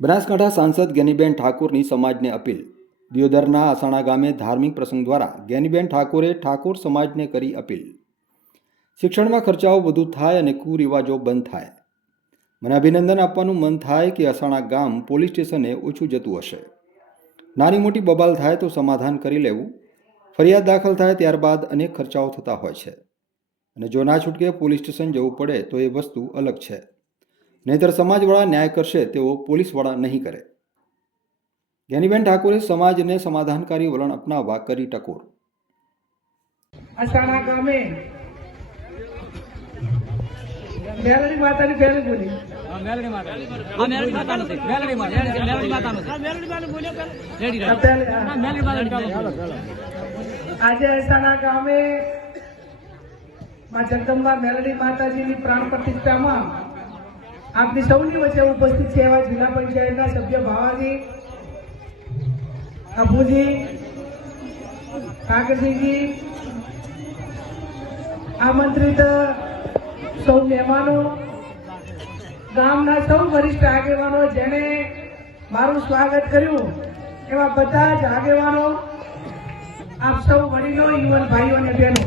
બનાસકાંઠા સાંસદ ગેનીબેન ઠાકોરની સમાજને અપીલ. દિયોદરના આસાણા ગામે ધાર્મિક પ્રસંગ દ્વારા ગેનીબેન ઠાકોરે ઠાકોર સમાજને કરી અપીલ. શિક્ષણમાં ખર્ચાઓ વધુ થાય અને કુરિવાજો બંધ થાય. મને અભિનંદન આપવાનું મન થાય કે અસાણા ગામ પોલીસ સ્ટેશને ઓછું જતું હશે. નાની મોટી બબાલ થાય તો સમાધાન કરી લેવું. ફરિયાદ દાખલ થાય ત્યારબાદ અનેક ખર્ચાઓ થતા હોય છે. અને જો ના છૂટકે પોલીસ સ્ટેશન જવું પડે તો એ વસ્તુ અલગ છે. નહીતર સમાજવાળા ન્યાય કરશે તેવો પોલીસવાળા નહીં કરે જ્ઞાનીબેન ઠાકોરે સમાજને સમાધાનકારી વલણ અપનાવવા કરી ટકોર અસાણા ગામે મેલડી માતાની પહેલી બોલી હા, મેલડી માતા હા, મેલડી માતાનું છે. મેલડી માતા- મેલડી માતાનું છે. રેડી રહો. પહેલી- હા. હા, મેલડી માતાનું છે. આજે અસાણા ગામે માં જગદંબા મેલડી માતાજીની પ્રાણ પ્રતિષ્ઠામાં આપની સૌની વચ્ચે ઉપસ્થિત છે એવા જિલ્લા પંચાયતના સભ્ય ભાવાજી, અભુજી ઠાકરસિંહજી આમંત્રિત સૌ મહેમાનો, ગામના સૌ વરિષ્ઠ આગેવાનો જેને મારું સ્વાગત કર્યું, એવા બધા જ આગેવાનો, આપ સૌ વડીલો, યુવાન ભાઈઓ અને બહેનો.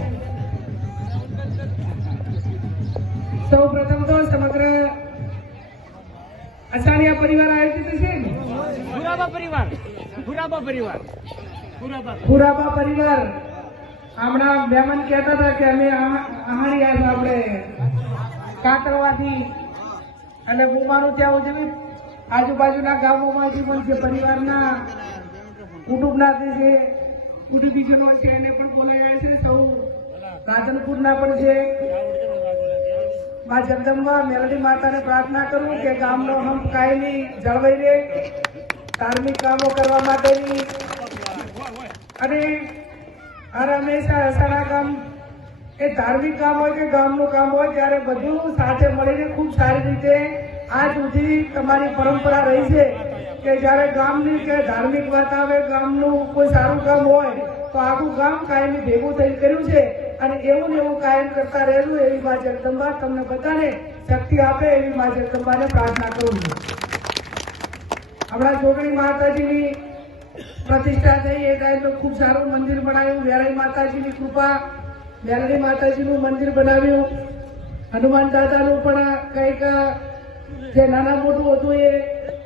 સૌ પ્રથમ તો સમગ્ર પરિવાર આયોજિત છે ને? ભુરાબા પરિવાર. ભુરાબા પરિવાર. પુરાબા પરિવાર. હમણાં બેમન કહેતા હતા કે અમે આહારી આપણે કાતરવાથી અને બુમાનું ત્યાં ઉજવી આજુબાજુના ગામોમાંથી પણ છે પરિવારના કુટુંબના છે કુટુંબીજનો છે એને પણ બોલાવ્યા છે સૌ રાધનપુરના પણ છે. મા જગદંબા મેલડી માતાને પ્રાર્થના કરું કે ગામનો હમ કાયમી જળવાઈ રહે, ધાર્મિક કામો કરવા માટેની. અને હર હંમેશા અસારા ગામ એ ધાર્મિક કામ હોય કે ગામનું કામ હોય, ત્યારે બધું સાથે મળીને ખૂબ સારી રીતે આજ સુધી તમારી પરંપરા રહી છે કે જ્યારે ગામની કે ધાર્મિક વાત આવે, ગામનું કોઈ સારું કામ હોય, તો આખું ગામ કાયમી ભેગું થઈ કર્યું છે. અને એવું એવું કાયમ કરતા રહેલું એવી મા જગદંબા તમને બધાને શક્તિ આપે એવી મા જગદંબાને પ્રાર્થના કરું છું. હમણાં જોગણી માતાજીની પ્રતિષ્ઠા થઈ, એ ટાઈમે ખૂબ સારું મંદિર બનાવ્યું. વેરાઈ માતાજીની કૃપા વેરાઈ માતાજીનું મંદિર બનાવ્યું. હનુમાન દાદાનું પણ કંઈક જે નાના મોટું હતું એ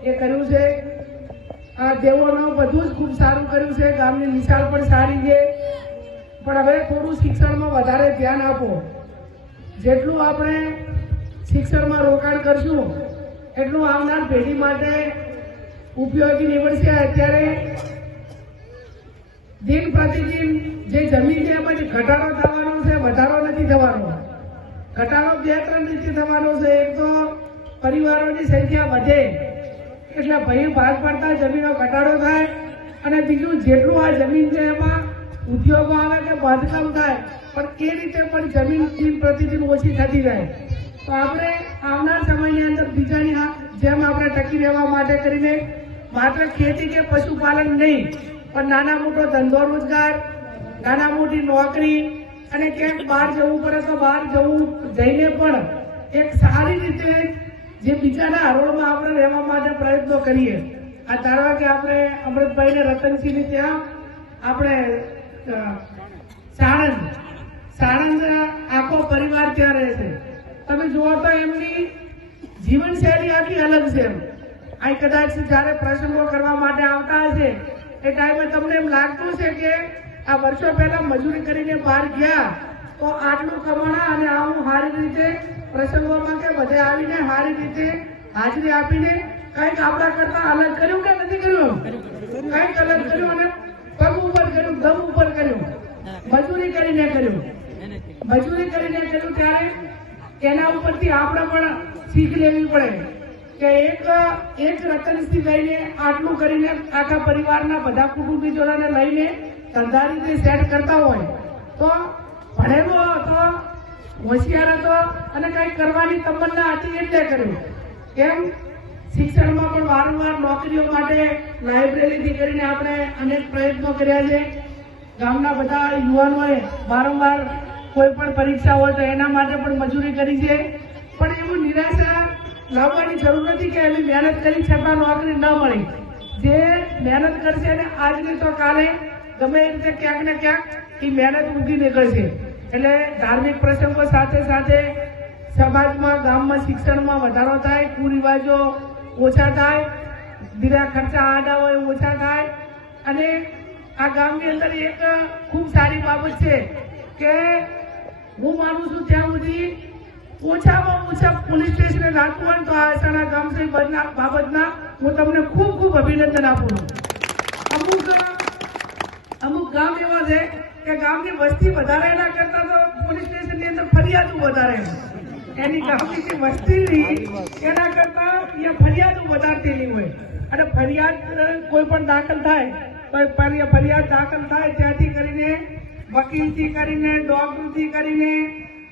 એ કર્યું છે. આ દેવોનું બધું જ ખૂબ સારું કર્યું છે. ગામની નિશાળ પણ સારી છે. પણ હવે થોડું શિક્ષણમાં વધારે ધ્યાન આપો. જેટલું આપણે શિક્ષણમાં રોકાણ કરશું, એટલું આવનાર પેઢી માટે ઉપયોગી નીવડશે. અત્યારે દિન પ્રતિદિન જે જમીન છે એમાં ઘટાડો થવાનો છે, વધારો નથી થવાનો. ઘટાડો બે ત્રણ રીતે થવાનો છે. એક તો પરિવારોની સંખ્યા વધે, એટલે ભય ભાગ પડતા જમીનો ઘટાડો થાય. અને બીજું, જેટલું આ જમીન છે એમાં ઉદ્યોગો આવે કે બાંધકામ થાય, પણ એ રીતે પણ જમીન દિન પ્રતિદિન ઓછી થતી જાય. તો આપણે આવનાર સમયની અંદર બીજાની જેમ આપણે ટકી રહેવા માટે કરીને માત્ર ખેતી કે પશુપાલન નહીં, પણ નાના મોટો ધંધો રોજગાર, નાના મોટી નોકરી અને ક્યાંક બહાર જવું પડે તો બહાર જવું જઈને પણ એક સારી રીતે જે બીજાના હરોળમાં આપણે રહેવા માટે પ્રયત્નો કરીએ. આ ધારવા કે આપણે અમૃતભાઈ ને રતનસિંહ ત્યાં આપણે સાણંદ સાણંદ આખો પરિવાર ત્યાં રહે છે. તમે જુઓ તો એમની જીવનશૈલી આખી અલગ છે એમ. અહીં કદાચ જ્યારે પ્રસંગો કરવા માટે આવતા હશે, એ ટાઈમે તમને એમ લાગતું છે કે આ વર્ષો પહેલા મજૂરી કરીને બહાર ગયા, તો આટલું કમાણા અને આવું સારી રીતે પ્રસંગોમાં કે બધે આવીને સારી રીતે હાજરી આપીને કંઈક આપણા કરતા અલગ કર્યું કે નથી કર્યું? કંઈક અલગ કર્યું અને પગ ઉપર કર્યું દમ ઉપર કર્યું મજૂરી કરીને કર્યું. મજૂરી કરીને કર્યું ત્યારે એના ઉપરથી આપણે પણ શીખ લેવી પડે કે એક એક રતનસિંહ લઈને આટલું કરીને આખા પરિવારના બધા કુટુંબીજોને લઈને ધંધા રીતે સેટ કરતા હોય, તો ભણેલો હતો, હોશિયાર હતો અને કંઈક કરવાની તમન્ના હતી એટલે કર્યું. એમ શિક્ષણમાં પણ વારંવાર નોકરીઓ માટે લાઇબ્રેરીથી કરીને આપણે અનેક પ્રયત્નો કર્યા છે. ગામના બધા યુવાનોએ વારંવાર કોઈ પણ પરીક્ષા હોય તો એના માટે પણ મજૂરી કરી છે. પણ એવું નિરાશા લાવવાની જરૂર નથી કે એની મહેનત કરી છતાં નોકરી ન મળી. જે મહેનત કરશે ને આજની તો કાલે ગમે એ રીતે ક્યાંક ને ક્યાંક એ મહેનત ઉગી નીકળશે. એટલે ધાર્મિક પ્રસંગો સાથે સાથે સમાજમાં, ગામમાં, શિક્ષણમાં વધારો થાય, કુરિવાજો ઓછા થાય, બીજા ખર્ચા આડા હોય ઓછા થાય. અને આ ગામની અંદર એક ખૂબ સારી બાબત છે કે હું માનું છું ત્યાં સુધી ઓછામાં ઓછા પોલીસ સ્ટેશને રાખવું હોય તો આ આશાના ગામ બાબતના હું તમને ખૂબ ખૂબ અભિનંદન આપું છું. અમુક અમુક ગામ એવા છે કે ગામની વસ્તી વધારે એના કરતા તો પોલીસ સ્ટેશનની અંદર ફરિયાદો વધારે એની ગામની જે વસ્તી રહી એના કરતા અહીંયા ફરિયાદો વધારતી હોય. અને ફરિયાદ કોઈ પણ દાખલ થાય તો ફરિયાદ દાખલ થાય ત્યાંથી કરીને વકીલથી કરીને ડોક્ટરથી કરીને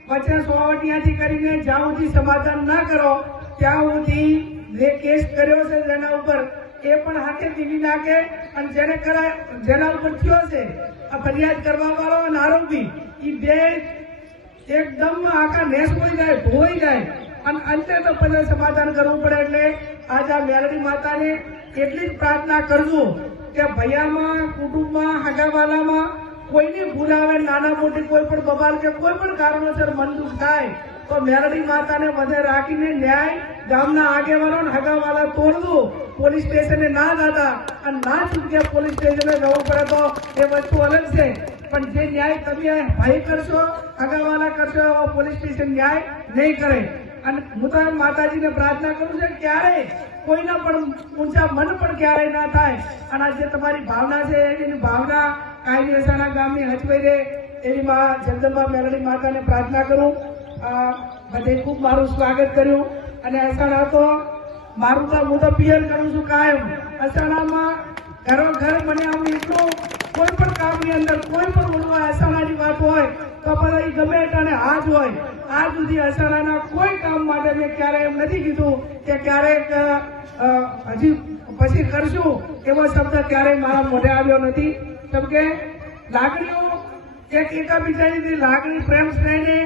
પછી સોવટિયાથી કરીને જ્યાં સુધી સમાધાન ના કરો, ત્યાં સુધી જે કેસ કર્યો છે જેના ઉપર એ પણ હાથે દીવી નાખે અને જેને કરાય જેના ઉપર થયો છે, આ ફરિયાદ કરવા વાળો અને આરોપી એ બે એકદમ આખા નેસ હોય જાય ભોઈ જાય અને અંતે તો પછી સમાધાન કરવું પડે એટલે આજે આ માતાને એટલી જ પ્રાર્થના કરજો. કે ભૈયામાં, કુટુંબમાં હગાવાલામાં કોઈની ભૂલ આવે નાના મોટી કોઈ પણ બબાલ કે કોઈ પણ કારણોસર મન દુઃખ થાય, તો મેરડી માતાને વધે રાખીને ન્યાય ગામના આગેવાનો હગાવાલા તોડવું પોલીસ સ્ટેશને ના દાદા અને ના છૂટકે પોલીસ સ્ટેશને જવું પડે તો એ વસ્તુ અલગ છે. પણ જે ન્યાય તમે ભાઈ કરશો, હગાવાલા કરશો પોલીસ સ્ટેશન ન્યાય નહીં કરે. અને હું તો માતાજીને પ્રાર્થના કરું છું ક્યારેય કોઈના પણ ઊંચા મન પણ ક્યારેય ના થાય. અને આ જે તમારી ભાવના છે, એની ભાવના કાયમી રસાણા ગામની હચવાઈ રહે. એવી મા જગદંબા મેરડી માતાને પ્રાર્થના કરું. બધે ખૂબ મારું સ્વાગત કર્યું. અને અસાણા તો મારું તો હું તો પિયર કરું છું કાયમ. અસાણામાં ઘરો ઘર મને આવું એટલું કોઈ પણ કામની અંદર કોઈ પણ બોલવા અસાણાની વાત હોય, તો બધા ગમે એટલાને હાથ હોય. આજ સુધી અસાણાના કોઈ કામ માટે મેં ક્યારેય એમ નથી કીધું કે ક્યારેક હજી પછી કરશું એવો શબ્દ ક્યારેય મારા મોઢે આવ્યો નથી. કેમ કે લાગણીઓ એક એકાબીજાની લાગણી પ્રેમ સ્નેહને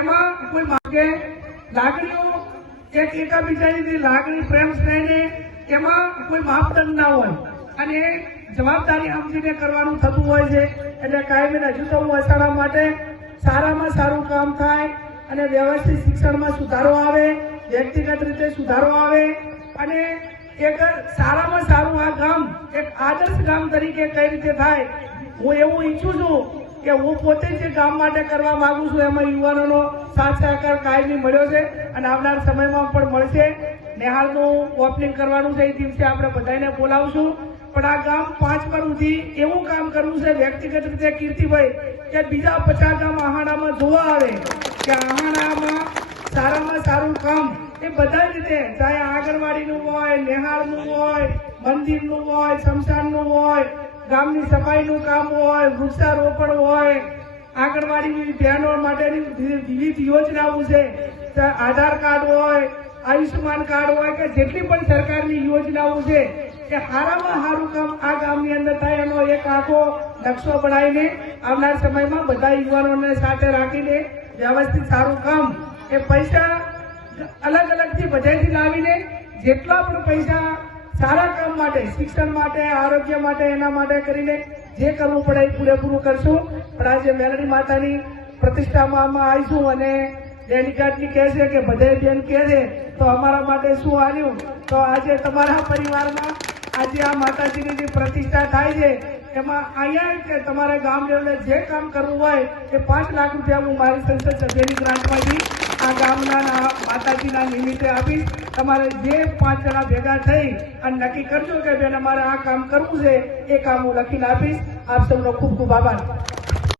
એમાં કોઈ માગે. લાગણીઓ એક એકાબીજાની લાગણી પ્રેમ સ્નેહને એમાં કોઈ માપદંડ ના હોય. અને એ જવાબદારી સમજીને કરવાનું થતું હોય છે. એટલે કાયમી હજુ તો હું માટે સારામાં સારું કામ થાય. અને વ્યવસ્થિત શિક્ષણમાં સુધારો આવે, વ્યક્તિગત રીતે સુધારો આવે. અને એક સારામાં સારું આ ગામ, એક આદર્શ ગામ તરીકે કઈ રીતે થાય, હું એવું ઈચ્છું છું કે હું પોતે જે ગામ માટે કરવા માંગુ છું, એમાં યુવાનોનો સાથ સહકાર કાયમી મળ્યો છે અને આવનાર સમયમાં પણ મળશે. નેહાલનું ઓપનિંગ કરવાનું છે, એ દિવસે આપણે બધાને બોલાવશું. પણ આ ગામ પાંચ પર સુધી એવું કામ કરવું છે, વ્યક્તિગત રીતે કીર્તિભાઈ, કે બીજા પચાસ ગામ આહાણામાં જોવા આવે. કે આહાણામાં સારામાં સારું કામ. એ બધા જ રીતે. ચાહે આંગણવાડીનું હોય, નેહાળનું હોય, મંદિરનું હોય, શમશાનનું હોય, ગામની સફાઈનું કામ હોય, વૃક્ષારોપણ હોય. આંગણવાડીની બહેનો માટેની વિવિધ યોજનાઓ છે. આધાર કાર્ડ હોય, આયુષ્યમાન કાર્ડ હોય કે જેટલી પણ સરકારની યોજનાઓ છે, એ સારામાં સારું કામ આ ગામની અંદર થાય. એનો એક આખો નકશો બનાવીને આવનાર સમયમાં બધા યુવાનોને સાથે રાખીને વ્યવસ્થિત સારું કામ, એ પૈસા અલગ અલગથી બધાથી લાવીને જેટલા પણ પૈસા સારા કામ માટે, શિક્ષણ માટે, આરોગ્ય માટે, એના માટે કરીને જે કરવું પડે એ પૂરેપૂરું કરશું. પણ આજે મેલડી માતાની પ્રતિષ્ઠામાં આવીશું અને ડેલિકેટની કહે છે કે બધે બેન કહે છે, તો અમારા માટે શું આવ્યું તો આજે તમારા પરિવારમાં આજે આ માતાજીની જે પ્રતિષ્ઠા થાય છે એમાં અહીંયા કે તમારે ગામ લેવલે જે કામ કરવું હોય એ પાંચ લાખ રૂપિયા હું મારી સંસદ સભ્યની ગ્રાન્ટમાંથી આ ગામના માતાજીના નિમિત્તે આપીશ. તમારે જે પાંચ જણા ભેગા થઈ અને નક્કી કરજો કે બેન, અમારે આ કામ કરવું છે, એ કામ હું લખીને આપીશ. આપ સૌનો ખૂબ ખૂબ આભાર.